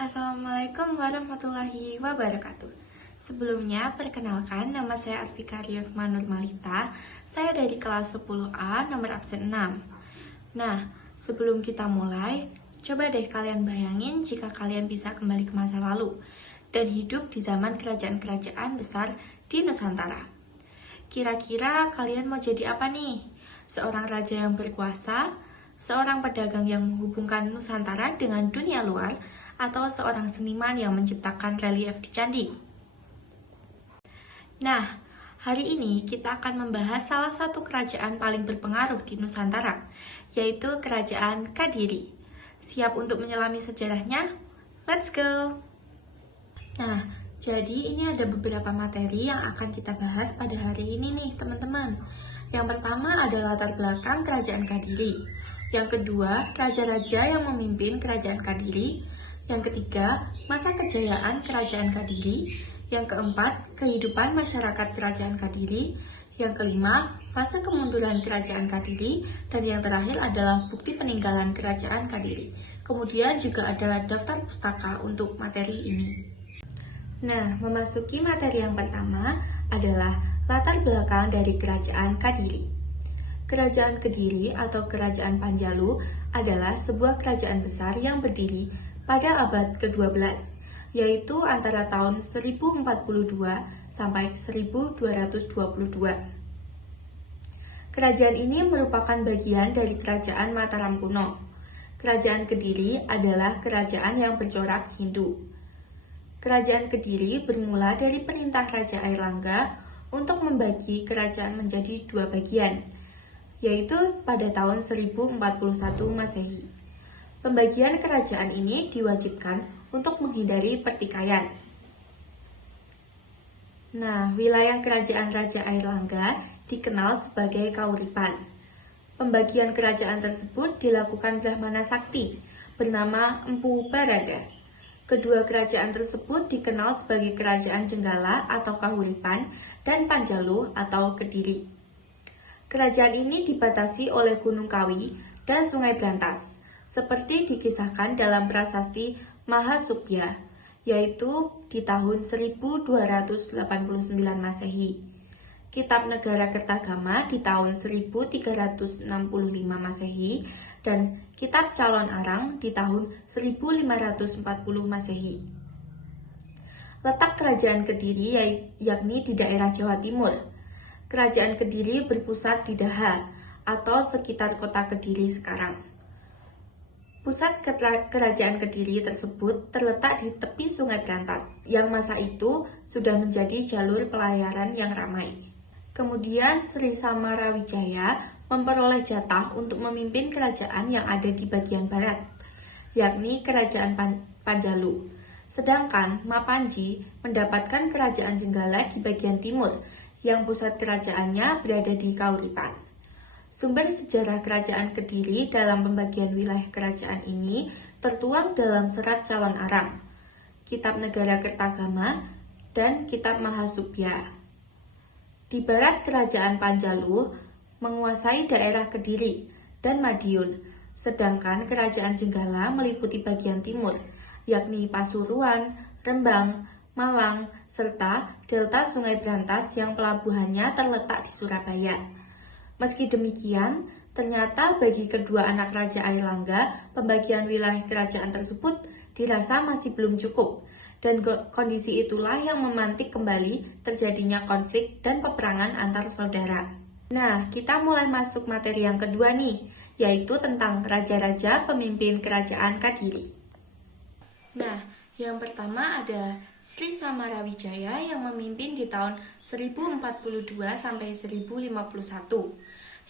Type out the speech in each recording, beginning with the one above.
Assalamualaikum warahmatullahi wabarakatuh. Sebelumnya, perkenalkan nama saya Arfika Riefma Nurmalita. Saya dari kelas 10A nomor absen 6. Nah, sebelum kita mulai, coba deh kalian bayangin jika kalian bisa kembali ke masa lalu dan hidup di zaman kerajaan-kerajaan besar di Nusantara. Kira-kira kalian mau jadi apa nih? Seorang raja yang berkuasa, seorang pedagang yang menghubungkan Nusantara dengan dunia luar, atau seorang seniman yang menciptakan relief di candi? Nah, hari ini kita akan membahas salah satu kerajaan paling berpengaruh di Nusantara, yaitu Kerajaan Kadiri. Siap untuk menyelami sejarahnya? Let's go! Nah, jadi ini ada beberapa materi yang akan kita bahas pada hari ini nih, teman-teman. Yang pertama adalah latar belakang Kerajaan Kadiri. Yang kedua, raja-raja yang memimpin Kerajaan Kadiri. Yang ketiga, masa kejayaan Kerajaan Kadiri. Yang keempat, kehidupan masyarakat Kerajaan Kadiri. Yang kelima, fase kemunduran Kerajaan Kadiri. Dan yang terakhir adalah bukti peninggalan Kerajaan Kadiri. Kemudian juga ada daftar pustaka untuk materi ini. Nah, memasuki materi yang pertama adalah latar belakang dari Kerajaan Kadiri. Kerajaan Kediri atau Kerajaan Panjalu adalah sebuah kerajaan besar yang berdiri pada abad ke-12, yaitu antara tahun 1042 sampai 1222. Kerajaan ini merupakan bagian dari Kerajaan Mataram kuno. Kerajaan Kediri adalah kerajaan yang bercorak Hindu. Kerajaan Kediri bermula dari perintah Raja Airlangga untuk membagi kerajaan menjadi dua bagian, yaitu pada tahun 1041 Masehi. Pembagian kerajaan ini diwajibkan untuk menghindari pertikaian. Nah, wilayah kerajaan Raja Airlangga dikenal sebagai Kauripan. Pembagian kerajaan tersebut dilakukan Brahmana Sakti bernama Empu Barada. Kedua kerajaan tersebut dikenal sebagai Kerajaan Jenggala atau Kahuripan dan Panjalu atau Kediri. Kerajaan ini dibatasi oleh Gunung Kawi dan Sungai Brantas, seperti dikisahkan dalam prasasti Mahasukya, yaitu di tahun 1289 Masehi. Kitab Negara Kertagama di tahun 1365 Masehi, dan Kitab Calon Arang di tahun 1540 Masehi. Letak Kerajaan Kediri yakni di daerah Jawa Timur. Kerajaan Kediri berpusat di Daha atau sekitar kota Kediri sekarang. Pusat Kerajaan Kediri tersebut terletak di tepi Sungai Brantas, yang masa itu sudah menjadi jalur pelayaran yang ramai. Kemudian Sri Samarawijaya memperoleh jatah untuk memimpin kerajaan yang ada di bagian barat, yakni Kerajaan Panjalu. Sedangkan Mapanji mendapatkan Kerajaan Jenggala di bagian timur, yang pusat kerajaannya berada di Kauripan. Sumber sejarah Kerajaan Kediri dalam pembagian wilayah kerajaan ini tertuang dalam Serat Calon Arang, Kitab Negara Kertagama, dan Kitab Mahasukya. Di barat Kerajaan Panjalu menguasai daerah Kediri dan Madiun, sedangkan Kerajaan Jenggala meliputi bagian timur, yakni Pasuruan, Rembang, Malang, serta delta Sungai Brantas yang pelabuhannya terletak di Surabaya. Meski demikian, ternyata bagi kedua anak Raja Airlangga, pembagian wilayah kerajaan tersebut dirasa masih belum cukup, dan kondisi itulah yang memantik kembali terjadinya konflik dan peperangan antar saudara. Nah, kita mulai masuk materi yang kedua nih, yaitu tentang raja-raja pemimpin Kerajaan Kadiri. Nah, yang pertama ada Sri Samarawijaya yang memimpin di tahun 1042 sampai 1051.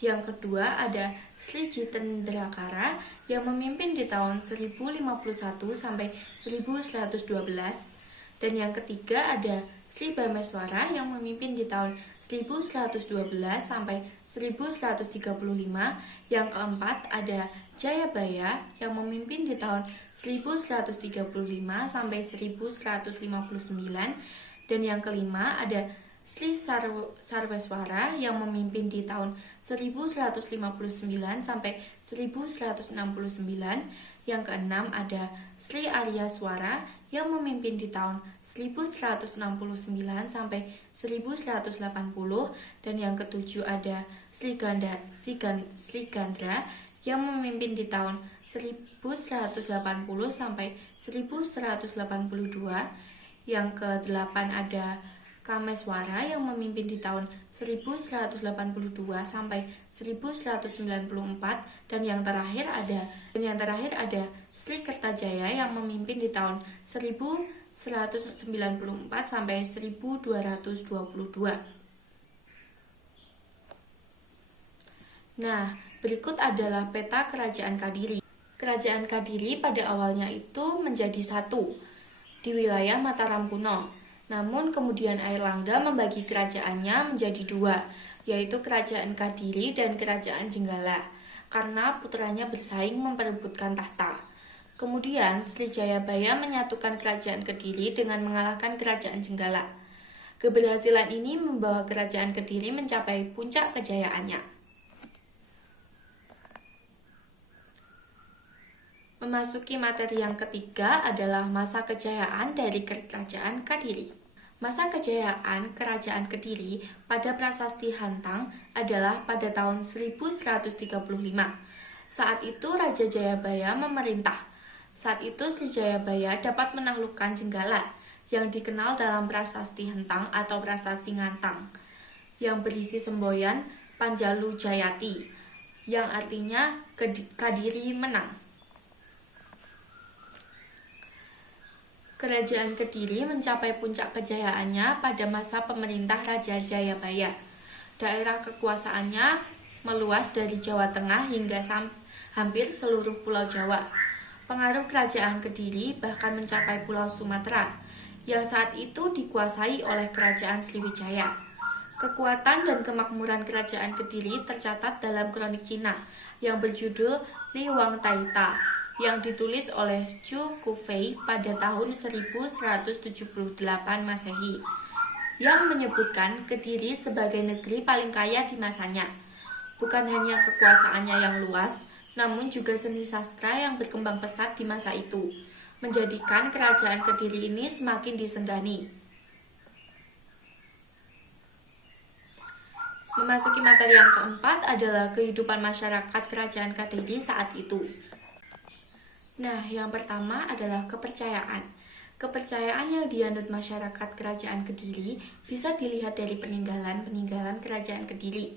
Yang kedua ada Sri Jitendrakara yang memimpin di tahun 1051 sampai 1112. Dan yang ketiga ada Sri Bameswara yang memimpin di tahun 1112 sampai 1135. Yang keempat ada Jayabaya yang memimpin di tahun 1135 sampai 1159. Dan yang kelima ada Sri Sarweswara yang memimpin di tahun 1159 sampai 1169. Yang keenam ada Sri Arya Swara yang memimpin di tahun 1169 sampai 1180, dan yang ketujuh ada Sri Gandra yang memimpin di tahun 1180 sampai 1182. Yang kedelapan ada Kameswara yang memimpin di tahun 1182 sampai 1194, dan yang terakhir ada Sri Kertajaya yang memimpin di tahun 1194 sampai 1222. Nah, berikut adalah peta Kerajaan Kadiri. Kerajaan Kadiri pada awalnya itu menjadi satu di wilayah Mataram kuno. Namun kemudian Airlangga membagi kerajaannya menjadi dua, yaitu Kerajaan Kadiri dan Kerajaan Jenggala, karena putranya bersaing memperebutkan tahta. Kemudian Sri Jayabaya menyatukan Kerajaan Kediri dengan mengalahkan Kerajaan Jenggala. Keberhasilan ini membawa Kerajaan Kediri mencapai puncak kejayaannya. Memasuki materi yang ketiga adalah masa kejayaan dari Kerajaan Kadiri. Masa kejayaan Kerajaan Kediri pada Prasasti Hantang adalah pada tahun 1135. Saat itu Raja Jayabaya memerintah. Saat itu Sri Jayabaya dapat menaklukkan Jenggala yang dikenal dalam Prasasti Hentang atau Prasasti Ngantang, yang berisi semboyan Panjalu Jayati, yang artinya Kadiri menang. Kerajaan Kediri mencapai puncak kejayaannya pada masa pemerintah Raja Jayabaya. Daerah kekuasaannya meluas dari Jawa Tengah hingga hampir seluruh Pulau Jawa. Pengaruh Kerajaan Kediri bahkan mencapai Pulau Sumatera, yang saat itu dikuasai oleh Kerajaan Sriwijaya. Kekuatan dan kemakmuran Kerajaan Kediri tercatat dalam kronik Cina yang berjudul Li Wang Taita, yang ditulis oleh Chu Kufei pada tahun 1178 Masehi, yang menyebutkan Kediri sebagai negeri paling kaya di masanya. Bukan hanya kekuasaannya yang luas, namun juga seni sastra yang berkembang pesat di masa itu, menjadikan Kerajaan Kediri ini semakin disegani. Memasuki materi yang keempat adalah kehidupan masyarakat Kerajaan Kediri saat itu. Nah, yang pertama adalah kepercayaan. Kepercayaan yang dianut masyarakat Kerajaan Kediri bisa dilihat dari peninggalan-peninggalan Kerajaan Kediri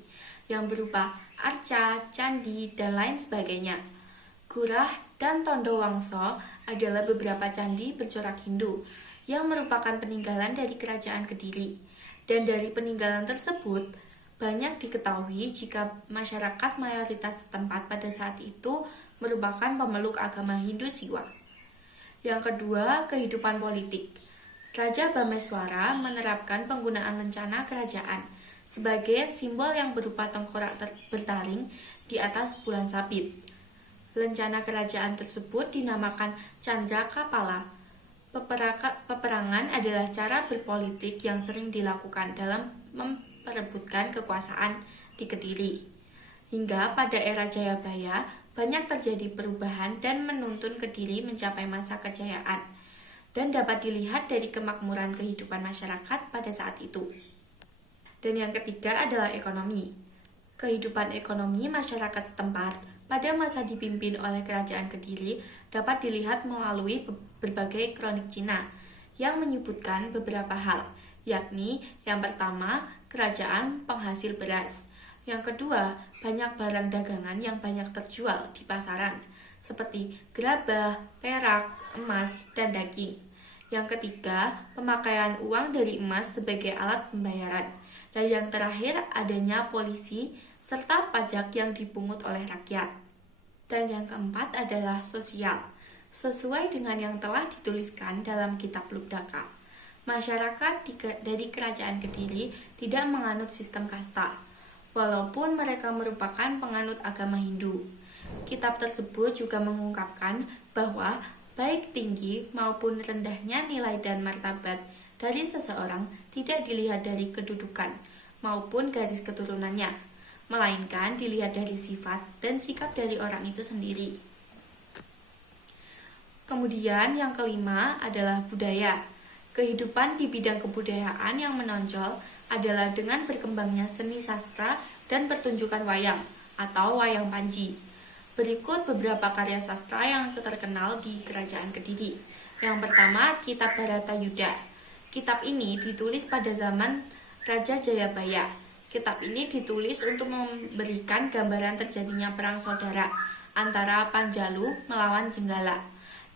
yang berupa arca, candi, dan lain sebagainya. Gurah dan Tondo Wangso adalah beberapa candi bercorak Hindu yang merupakan peninggalan dari Kerajaan Kediri. Dan dari peninggalan tersebut, banyak diketahui jika masyarakat mayoritas setempat pada saat itu merupakan pemeluk agama Hindu Siwa. Yang kedua, kehidupan politik. Raja Bameswara menerapkan penggunaan lencana kerajaan sebagai simbol yang berupa tengkorak bertaring di atas bulan sabit. Lencana kerajaan tersebut dinamakan Candra Kapala. Peperangan adalah cara berpolitik yang sering dilakukan dalam memperebutkan kekuasaan di Kediri. Hingga pada era Jayabaya, banyak terjadi perubahan dan menuntun Kediri mencapai masa kejayaan, dan dapat dilihat dari kemakmuran kehidupan masyarakat pada saat itu. Dan yang ketiga adalah ekonomi. Kehidupan ekonomi masyarakat setempat pada masa dipimpin oleh Kerajaan Kediri dapat dilihat melalui berbagai kronik Cina yang menyebutkan beberapa hal, yakni yang pertama, kerajaan penghasil beras. Yang kedua, banyak barang dagangan yang banyak terjual di pasaran, seperti gerabah, perak, emas, dan daging. Yang ketiga, pemakaian uang dari emas sebagai alat pembayaran. Dan yang terakhir, adanya polisi serta pajak yang dipungut oleh rakyat. Dan yang keempat adalah sosial. Sesuai dengan yang telah dituliskan dalam kitab Lubdaka, masyarakat dari Kerajaan Kediri tidak menganut sistem kasta, walaupun mereka merupakan penganut agama Hindu. Kitab tersebut juga mengungkapkan bahwa baik tinggi maupun rendahnya nilai dan martabat dari seseorang tidak dilihat dari kedudukan maupun garis keturunannya, melainkan dilihat dari sifat dan sikap dari orang itu sendiri. Kemudian yang kelima adalah budaya. Kehidupan di bidang kebudayaan yang menonjol adalah dengan berkembangnya seni sastra dan pertunjukan wayang atau wayang panji. Berikut beberapa karya sastra yang terkenal di Kerajaan Kediri. Yang pertama, Kitab Bharatayuddha. Kitab ini ditulis pada zaman Raja Jayabaya. Kitab ini ditulis untuk memberikan gambaran terjadinya perang saudara antara Panjalu melawan Jenggala.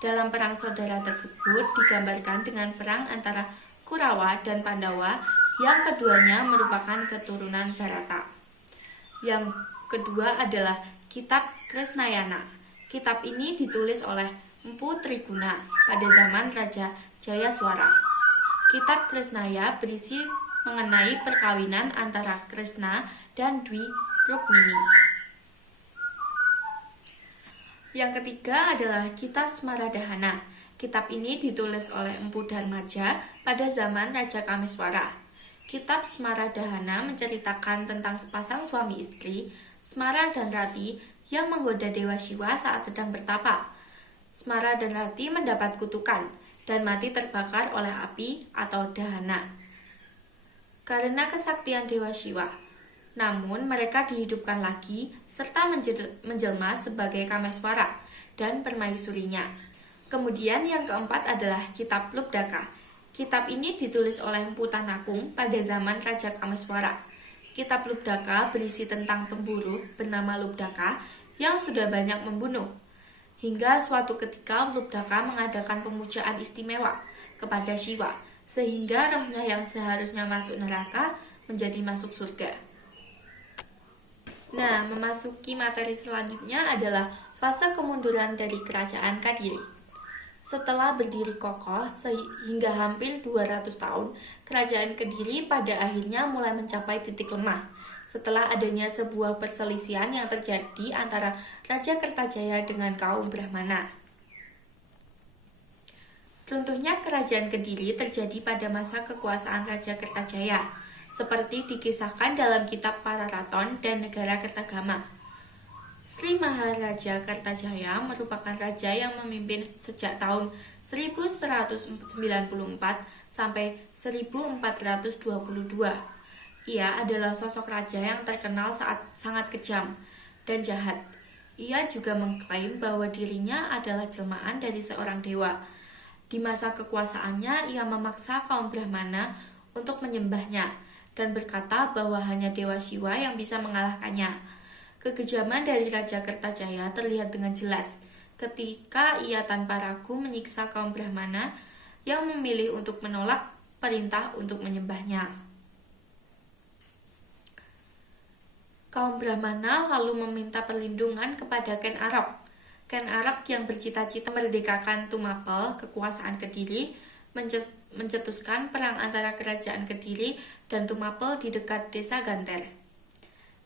Dalam perang saudara tersebut digambarkan dengan perang antara Kurawa dan Pandawa yang keduanya merupakan keturunan Bharata. Yang kedua adalah Kitab Krisnayana. Kitab ini ditulis oleh Empu Triguna pada zaman Raja Jayaswara. Kitab Krisnaya berisi mengenai perkawinan antara Krishna dan Dwi Rukmini. Yang ketiga adalah Kitab Smaradhana. Kitab ini ditulis oleh Empu Darmaja pada zaman Raja Kameswara. Kitab Smaradhana menceritakan tentang sepasang suami istri, Smara dan Rati, yang menggoda Dewa Siwa saat sedang bertapa. Smara dan Rati mendapat kutukan dan mati terbakar oleh api atau dahana karena kesaktian Dewa Siwa. Namun mereka dihidupkan lagi serta menjelma sebagai Kameswara dan permaisurinya. Kemudian yang keempat adalah Kitab Lubdaka. Kitab ini ditulis oleh Empu Tanakung pada zaman Raja Kameswara. Kitab Lubdaka berisi tentang pemburu bernama Lubdaka yang sudah banyak membunuh. Hingga suatu ketika Lubdaka mengadakan pemujaan istimewa kepada Siwa, sehingga rohnya yang seharusnya masuk neraka menjadi masuk surga. Nah, memasuki materi selanjutnya adalah fase kemunduran dari Kerajaan Kadiri. Setelah berdiri kokoh sehingga hampir 200 tahun, Kerajaan Kediri pada akhirnya mulai mencapai titik lemah setelah adanya sebuah perselisihan yang terjadi antara Raja Kertajaya dengan kaum Brahmana. Runtuhnya Kerajaan Kediri terjadi pada masa kekuasaan Raja Kertajaya, seperti dikisahkan dalam kitab Pararaton dan Negara Kertagama. Sri Maharaja Kertajaya merupakan raja yang memimpin sejak tahun 1194 sampai 1422. Ia adalah sosok raja yang terkenal sangat kejam dan jahat. Ia juga mengklaim bahwa dirinya adalah jelmaan dari seorang dewa. Di masa kekuasaannya, ia memaksa kaum Brahmana untuk menyembahnya dan berkata bahwa hanya Dewa Siwa yang bisa mengalahkannya. Kekejaman dari Raja Kertajaya terlihat dengan jelas ketika ia tanpa ragu menyiksa kaum Brahmana yang memilih untuk menolak perintah untuk menyembahnya. Kaum Brahmana lalu meminta perlindungan kepada Ken Arok. Ken Arok yang bercita-cita merdekakan Tumapel, kekuasaan Kediri, mencetuskan perang antara Kerajaan Kediri dan Tumapel di dekat desa Ganter.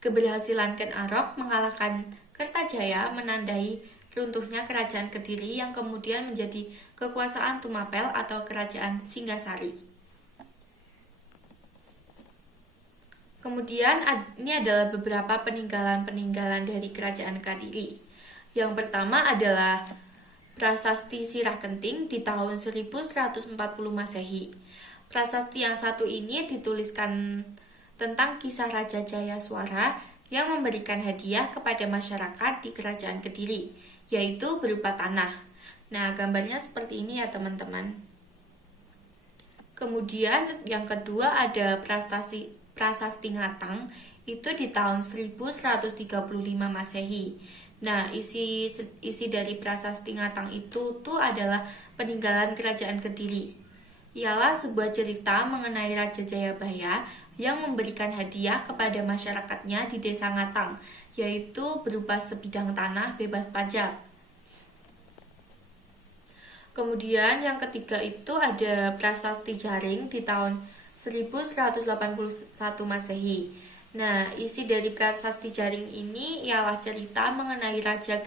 Keberhasilan Ken Arok mengalahkan Kertajaya menandai runtuhnya Kerajaan Kediri yang kemudian menjadi kekuasaan Tumapel atau Kerajaan Singgasari. Kemudian ini adalah beberapa peninggalan-peninggalan dari Kerajaan Kediri. Yang pertama adalah Prasasti Sirah Kenting di tahun 1140 Masehi. Prasasti yang satu ini dituliskan tentang kisah Raja Jayaswara yang memberikan hadiah kepada masyarakat di Kerajaan Kediri, yaitu berupa tanah. Nah, gambarnya seperti ini ya teman-teman. Kemudian yang kedua ada Prasasti Ngatang, itu di tahun 1135 Masehi. Nah, isi dari Prasasti Ngatang itu tuh adalah peninggalan Kerajaan Kediri. Ialah sebuah cerita mengenai Raja Jayabaya yang memberikan hadiah kepada masyarakatnya di desa Ngatang, yaitu berupa sebidang tanah bebas pajak. Kemudian yang ketiga itu ada Prasasti Jaring di tahun 1181 Masehi. Nah, isi dari Prasasti Jaring ini ialah cerita mengenai Raja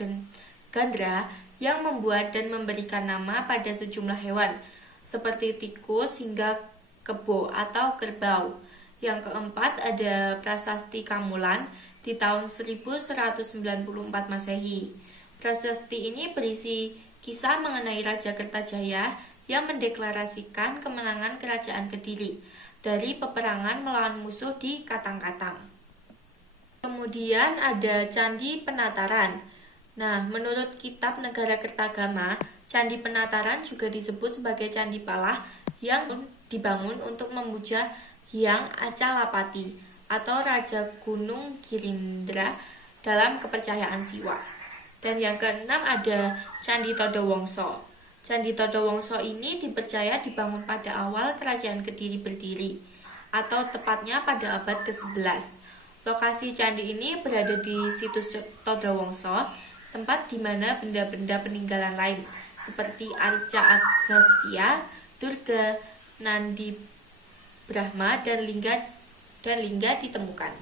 Gandra yang membuat dan memberikan nama pada sejumlah hewan, seperti tikus hingga kebo atau kerbau. Yang keempat ada Prasasti Kamulan di tahun 1194 Masehi. Prasasti ini berisi kisah mengenai Raja Kertajaya yang mendeklarasikan kemenangan Kerajaan Kediri dari peperangan melawan musuh di Katang-Katang. Kemudian ada Candi Penataran. Nah, menurut kitab Negara Kertagama, Candi Penataran juga disebut sebagai Candi Palah yang dibangun untuk memuja Hyang Acalapati atau Raja Gunung Girindra dalam kepercayaan Siwa. Dan yang keenam ada Candi Todowongso. Candi Todowongso ini dipercaya dibangun pada awal Kerajaan Kediri berdiri, atau tepatnya pada abad ke-11. Lokasi candi ini berada di situs Todowongso, tempat di mana benda-benda peninggalan lain seperti Arca Agastya, Durga, Nandi Brahma, dan Lingga ditemukan.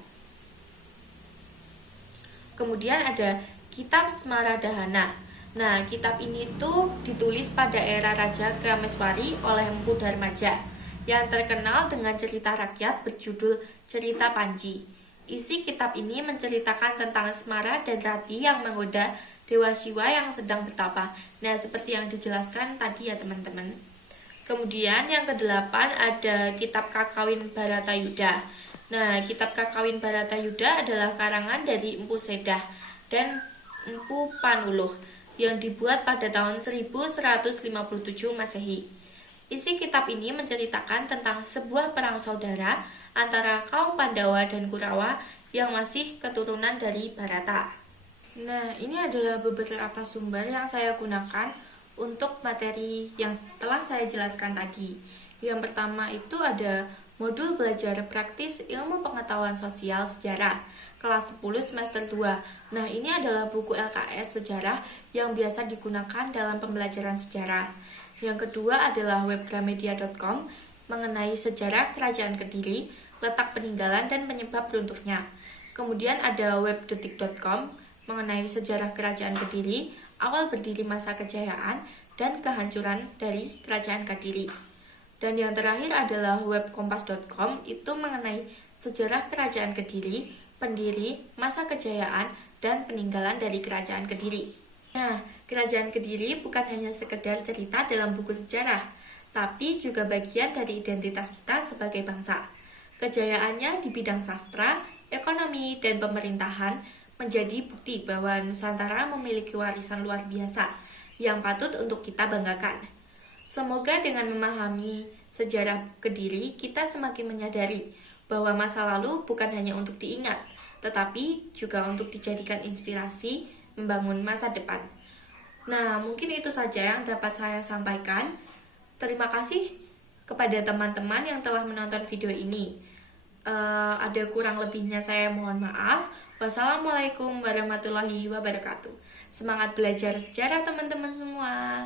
Kemudian ada Kitab Smaradhana. Nah, kitab ini tuh ditulis pada era Raja Kameswari oleh Empu Darmaja yang terkenal dengan cerita rakyat berjudul Cerita Panji. Isi kitab ini menceritakan tentang Smara dan Rati yang menggoda Dewa Siwa yang sedang bertapa. Nah, seperti yang dijelaskan tadi ya teman-teman. Kemudian yang kedelapan ada Kitab Kakawin Bharatayuda. Nah, Kitab Kakawin Bharatayuda adalah karangan dari Empu Sedah dan Empu Panuluh yang dibuat pada tahun 1157 Masehi. Isi kitab ini menceritakan tentang sebuah perang saudara antara kaum Pandawa dan Kurawa yang masih keturunan dari Bharata. Nah, ini adalah beberapa sumber yang saya gunakan untuk materi yang telah saya jelaskan tadi. Yang pertama itu ada modul belajar praktis ilmu pengetahuan sosial sejarah kelas 10 semester 2. Nah, ini adalah buku LKS sejarah yang biasa digunakan dalam pembelajaran sejarah. Yang kedua adalah web gramedia.com mengenai sejarah Kerajaan Kediri, letak peninggalan dan penyebab runtuhnya. Kemudian ada webdetik.com mengenai sejarah Kerajaan Kediri, awal berdiri masa kejayaan dan kehancuran dari Kerajaan Kediri. Dan yang terakhir adalah webkompas.com, itu mengenai sejarah Kerajaan Kediri, pendiri, masa kejayaan, dan peninggalan dari Kerajaan Kediri. Nah, Kerajaan Kediri bukan hanya sekedar cerita dalam buku sejarah, tapi juga bagian dari identitas kita sebagai bangsa. Kejayaannya di bidang sastra, ekonomi, dan pemerintahan menjadi bukti bahwa Nusantara memiliki warisan luar biasa yang patut untuk kita banggakan. Semoga dengan memahami sejarah Kediri, kita semakin menyadari bahwa masa lalu bukan hanya untuk diingat, tetapi juga untuk dijadikan inspirasi membangun masa depan. Nah, mungkin itu saja yang dapat saya sampaikan. Terima kasih kepada teman-teman yang telah menonton video ini. Ada kurang lebihnya saya mohon maaf. Wassalamualaikum warahmatullahi wabarakatuh. Semangat belajar sejarah teman-teman semua.